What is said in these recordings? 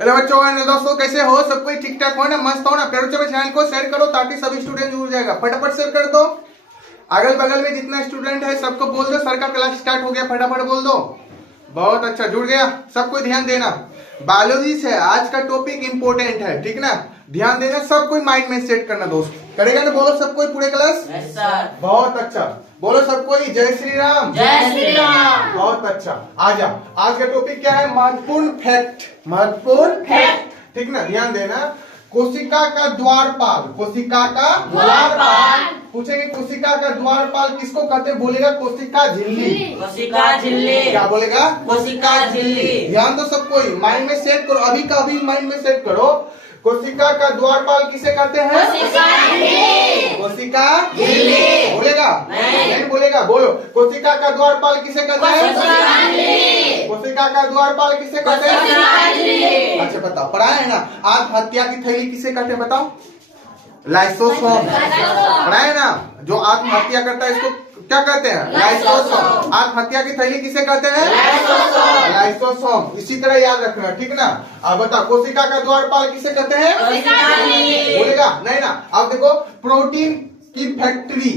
Hello बच्चों and दोस्तों, कैसे हो? सब कोई ठीक ठाक हो ना? मस्त हो ना? प्यारे बच्चों चैनल को शेयर करो ताकि सभी स्टूडेंट जुड़ जाएगा। फटाफट शेयर कर दो। अगल बगल में जितना स्टूडेंट है सबको बोल दो सर का क्लास स्टार्ट हो गया, फटाफट बोल दो। बहुत अच्छा, जुड़ गया। सब कोई ध्यान देना, बायोलॉजी से आज का टॉपिक इंपोर्टेंट है, ठीक ना? ध्यान देना, सब कोई माइंड में सेट करना दोस्त। करेगा ना? बोलो सब कोई, पूरे क्लास। बहुत अच्छा, बोलो सब कोई जय श्री राम। जय श्री राम। बहुत अच्छा। आजा, आज का टॉपिक क्या है? महत्वपूर्ण फैक्ट। महत्वपूर्ण फैक्ट, ठीक ना? ध्यान देना। कोशिका का द्वारपाल, कोशिका का द्वारपाल। पूछेंगे कोशिका का द्वारपाल किसको कहते हैं? बोलेगा कोशिका झिल्ली। कोशिका झिल्ली। क्या बोलेगा? कोशिका झिल्ली। ध्यान दो सब कोई, माइंड में सेट करो, अभी का अभी माइंड में सेट करो। कोशिका का द्वारपाल किसे कहते हैं? कोशिका झिल्ली। कोशिका झिल्ली। बोलेगा? नहीं बोलेगा, बोलो। कोशिका का द्वारपाल किसे कहते हैं? कोशिका झिल्ली। कोशिका का द्वारपाल किसे कहते हैं? कोशिका झिल्ली। अच्छा बताओ, पढ़ा है ना? आत्महत्या की थैली किसे कहते हैं? बताओ। लाइसोसोम। पढ़ा है ना? जो आत्महत्या करता है इसको क्या कहते हैं? लाइसोसोम। आत्महत्या की थैली किसे कहते हैं? लाइसोसोम। इसी तरह याद रखना, ठीक ना? अब बताओ, कोशिका का द्वारपाल किसे कहते हैं? बोलेगा? नहीं ना। अब देखो, प्रोटीन की फैक्ट्री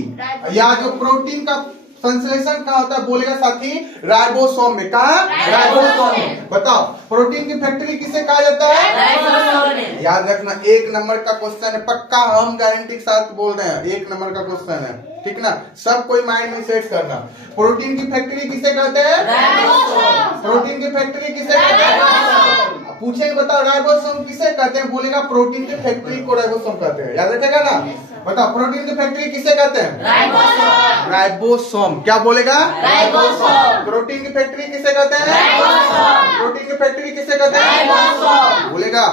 या जो प्रोटीन का संश्लेषण कहाँ होता है? बोलेगा साथी, राइबोसोम में। कहा? राइबोसोम में। बताओ, प्रोटीन की फैक्ट्री किसे कहा जाता है? याद रखना, 1 नंबर का क्वेश्चन है, पक्का हम गारंटी के साथ बोल रहे हैं, 1 नंबर का क्वेश्चन है, ठीक ना? सब कोई माइंड में सेट करना। प्रोटीन की फैक्ट्री किसे कहते हैं? प्रोटीन की फैक्ट्री किसे कहते हैं? पूछेंगे, बताओ राइबोसोम किसे कहते हैं? बोलेगा प्रोटीन की फैक्ट्री को राइबोसोम कहते हैं। याद रखेगा ना? बताओ, प्रोटीन की फैक्ट्री किसे कहते हैं? राइबोसोम। क्या बोलेगा? राइबोसोम। प्रोटीन की फैक्ट्री किसे कहते हैं? प्रोटीन की फैक्ट्री किसे कहते हैं? बोलेगा?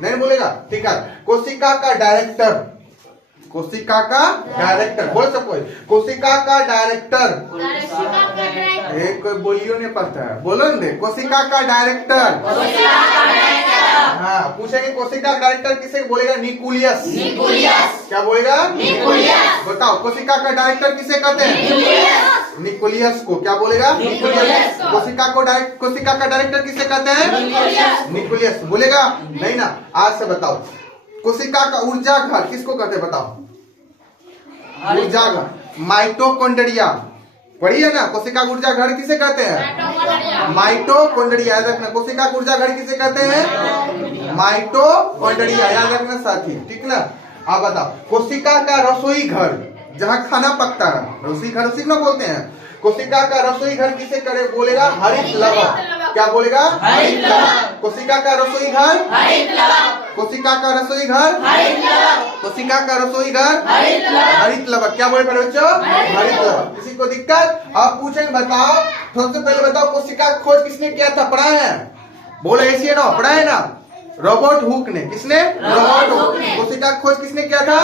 नहीं बोलेगा, ठीक है। कोशिका का डायरेक्टर, कोशिका का डायरेक्टर, बोल सको। कोशिका का डायरेक्टर, एक कोई बोलियो नहीं पता है, बोलो न दे। कोशिका का डायरेक्टर। हाँ, पूछेंगे कोशिका का डायरेक्टर किसे बोलेगा? न्यूक्लियस। क्या बोलेगा? बताओ, कोशिका का डायरेक्टर किसे कहते हैं? न्यूक्लियस को। क्या बोलेगा? कोशिका का डायरेक्टर किसे कहते हैं? न्यूक्लियस। बोलेगा? नहीं ना। आज से बताओ, कोशिका का ऊर्जा घर किसको कहते हैं? बताओ। ऊर्जा घर, माइटोकॉन्ड्रिया। पढ़िए ना? कोशिका ऊर्जा घर किसे कहते हैं? माइटोकॉन्ड्रिया। याद रखना, कोशिका ऊर्जा घर किसे कहते हैं? माइटोकॉन्ड्रिया। याद रखना साथी, ठीक ना? अब बताओ, कोशिका का रसोई घर, जहाँ खाना पकता है, रसोई घर उसी ना बोलते हैं। कोशिका का रसोई घर किसे करे? बोलेगा हरित लवक। क्या बोलेगा? हरित लवक। कोशिका का रसोई घर, कोशिका का रसोई घर, कोशिका का रसोई घर हरित लवक। क्या बोले बच्चों? हरित लवक। किसी को दिक्कत? अब पूछेंगे, बताओ, सबसे पहले बताओ, कोशिका का खोज किसने किया था? पढ़ा है? बोलो ऐसी है ना, पढ़ा है ना? रॉबर्ट हुक ने। किसने? रॉबर्ट हुक ने। कोशिका का खोज किसने किया था?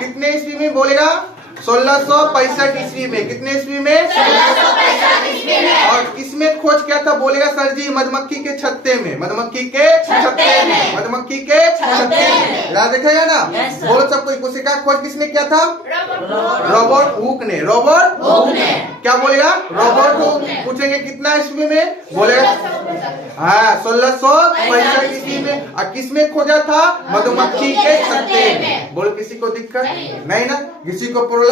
कितने ईस्वी में? बोलेगा 1665 ईस्वी में। कितने ईस्वी में? 1665 ईस्वी में। और किसमें खोज किया था? बोलेगा सर जी, मधुमक्खी के छत्ते में। मधुमक्खी के छत्ते में। मधुमक्खी के छत्ते में। याद रखेगा ना? बोल सब कोई, कोशिका खोज किसने किया था? रॉबर्ट हुक ने। रॉबर्ट हुक ने। क्या बोलेगा? Robert Hooke. पूछेंगे कितना ईस्वी में? बोलेगा हाँ 1665 ईस्वी में। और किसमें खोजा था? मधुमक्खी के छत्ते में। बोल किसी को दिक्कत? नहीं ना? किसी को प्रॉब्लम?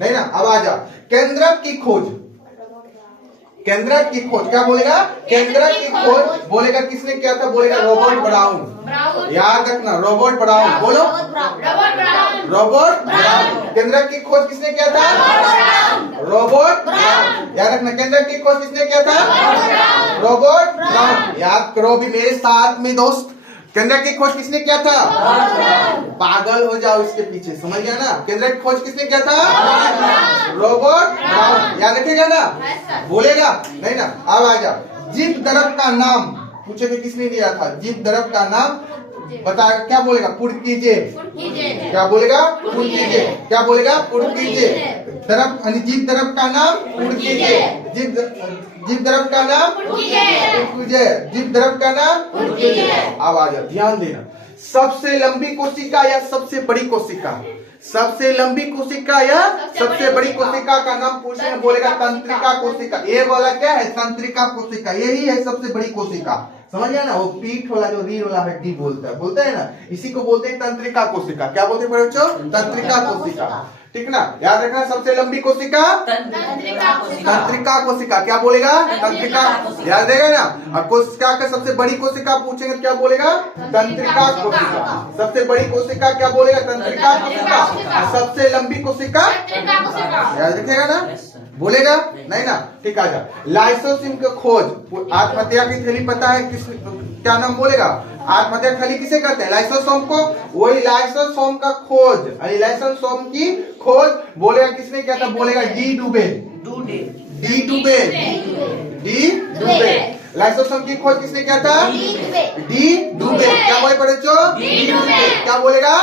नहीं ना? अब आ जा, केंद्रक की खोज। केंद्रक की खोज क्या बोलेगा? केंद्रक की खोज बोलेगा किसने किया था? बोलेगा रॉबर्ट ब्राउन। याद रखना, रॉबर्ट ब्राउन। बोलो रॉबर्ट ब्राउन। केंद्रक की खोज किसने किया था? Robert brown. याद रखना, केंद्रक की खोज किसने किया था? Robert brown. याद करो भी मेरे साथ में दोस्त, केंद्रक की खोज किसने किया था? पागल हो जाओ इसके पीछे, समझ गया ना? केंद्रक की खोज किसने किया था? Robert brown. याद रखेगा ना? बोलेगा? नहीं ना? अब आ जा, जीव द्रव का नाम पूछे किसने दिया था? जीव द्रव का नाम बता। क्या बोलेगा? पुर्तगीजे। क्या बोलेगा? पुर्तगीजे। क्या बोलेगा? पुर्तगीजे। द्रव जीव द्रव का नाम पुर्तगीजे। जीव द्रव का नाम पुर्तगीजे। जीव द्रव का नाम पुर्तगीजे। अब आ जा, ध्यान देना, सबसे लंबी कोशिका या सबसे बड़ी कोशिका? सबसे लंबी कोशिका या सबसे बड़ी कोशिका का नाम पूछे, बोलेगा तंत्रिका कोशिका। ये वाला क्या है? तंत्रिका कोशिका। यही है सबसे बड़ी कोशिका। समझ गया ना, वो पीठ वाला जो रीढ़ वाला हड्डी बोलता है ना, इसी को बोलते हैं तंत्रिका कोशिका। क्या बोलते हैं बच्चों? तंत्रिका कोशिका। ठीक ना, याद रखना। सबसे लंबी कोशिका तंत्रिका कोशिका। क्या बोलेगा? तंत्रिका। याद रहेगा ना। और कोशिका का सबसे बड़ी कोशिका पूछेंगे क्या बोलेगा? तंत्रिका कोशिका। सबसे बड़ी कोशिका क्या बोलेगा? तंत्रिका कोशिका। और सबसे लंबी कोशिका याद रखेगा ना, बोलेगा नहीं ना। ठीक, आजा। लाइसोसिम की खोज, आत्महत्या की थैली पता है किस, क्या नाम बोलेगा? आत्महत्या थैली किसे कहते हैं? लाइसोसोम को। वही लाइसोसोम का खोज, लाइसोसोम की खोज बोलेगा किसने किया था? बोलेगा डी डुबे। डी डुबे। लाइसोसोम की खोज किसने किया था? डी डुबे। क्या बोले बच्चों? क्या बोलेगा?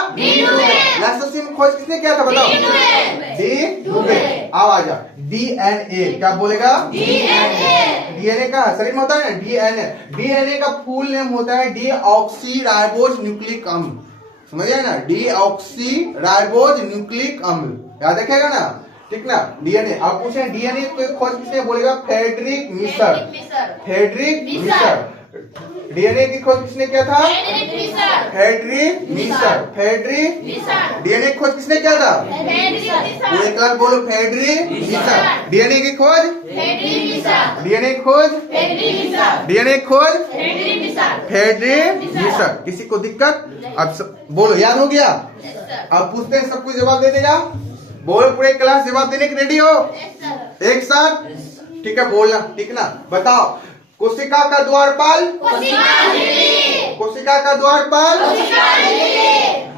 लाइसोसोम की खोज किसने किया था? बताओ। डी डुबे। आओ आजा। डीएनए क्या बोलेगा? डीएनए का शरीर में होता है ना, डीएनए। डीएनए का फुल नेम होता है डीऑक्सी राइबोज न्यूक्लिक अम्ल। समझिए ना, डीऑक्सी राइबोज न्यूक्लिक अम्ल। याद रखेगा ना। ठीक ना, डीएनए। आप पूछे डीएनए की खोज किसने? बोलेगा Friedrich Miescher. Friedrich Miescher. DNA की खोज किसने किया था? Frederick Miescher. फ्रेडरिक डीएनए की खोज किसने किया था? पूरे क्लास बोलो फ्रेडरिक मिशर। डीएनए की खोज डीएनए की खोज डीएनए की खोज फ्रेडरिक मिशर। किसी को दिक्कत? अब बोलो, याद हो गया? अब पूछते हैं, सब कुछ जवाब दे देगा? बोलो, पूरे क्लास जवाब देने की रेडी हो? एक साथ। ठीक है, बोलना। ठीक ना, बताओ। कोशिका का द्वारपाल। कोशिका का द्वारपाल।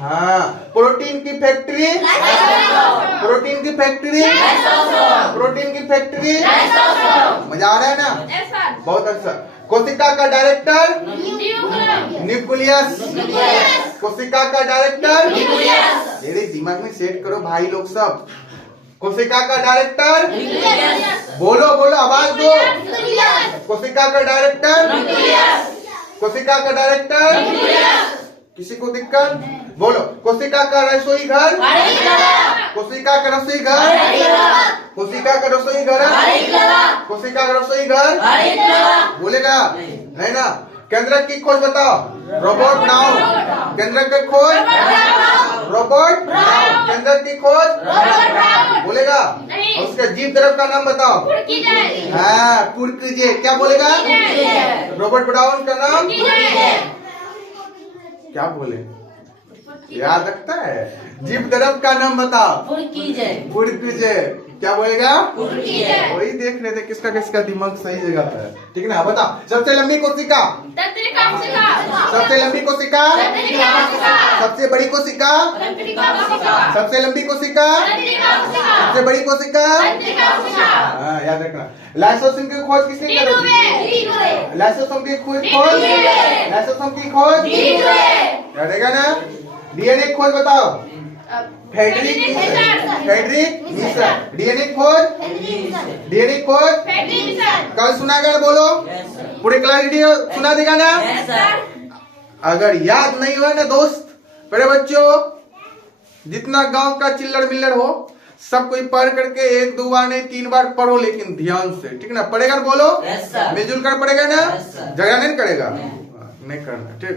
हाँ। प्रोटीन की फैक्ट्री। प्रोटीन की फैक्ट्री। प्रोटीन की फैक्ट्री। मजा आ रहा है ना? बहुत अच्छा। कोशिका का डायरेक्टर। न्यूक्लियस। कोशिका का डायरेक्टर। मेरे दिमाग में सेट करो भाई लोग सब। कोशिका का डायरेक्टर। बोलो बोलो, आवाज दो। कोशिका का डायरेक्टर। कोशिका का डायरेक्टर। किसी को दिक्कत? बोलो। कोशिका का रसोई घर। कोशिका का रसोई घर। कोशिका का रसोई घर। कोशिका का रसोई घर। बोलेगा नहीं ना। केंद्रक की खोज बताओ। Robot now. केंद्रक की खोज रोबोट नाउ। केंद्रक की खोज बोलेगा। उसका जीव द्रव का नाम बताओ। हाँ, पुरकीजे। क्या बोलेगा? रोबोट ब्राउन का नाम क्या बोले? याद रखता है? जीव द्रव का नाम बताओ। पुरकीजे। क्या बोलेगा? वही देख रहे थे किसका किसका दिमाग सही जगह पर है। ठीक ना, बताओ। सबसे लंबी कोशिका। सबसे लंबी कोशिका। सबसे बड़ी कोशिका। सबसे लंबी कोशिका। सबसे बड़ी कोशिका। हाँ, याद रखना। लाइसोसोम की खोज किसने की? लाइसोसोम की खोज लाइसोसोम की खोज याद रहेगा ना। डीएनए की खोज बताओ। Friedrich Miescher. डीएनए खोज डीएनए खोज कल सुना गया? बोलो, पूरे क्लास वीडियो सुना देगा ना? अगर याद नहीं हुआ ना दोस्त, बड़े बच्चों, जितना गांव का चिल्लड़ मिल्लड़ हो सब कोई पढ़ करके 1 2 बार नहीं 3 बार पढ़ो, लेकिन ध्यान से। ठीक ना, पढ़ेगा? बोलो, मिलजुल कर पढ़ेगा ना? झगड़ा नहीं करेगा? नहीं करना। ठीक।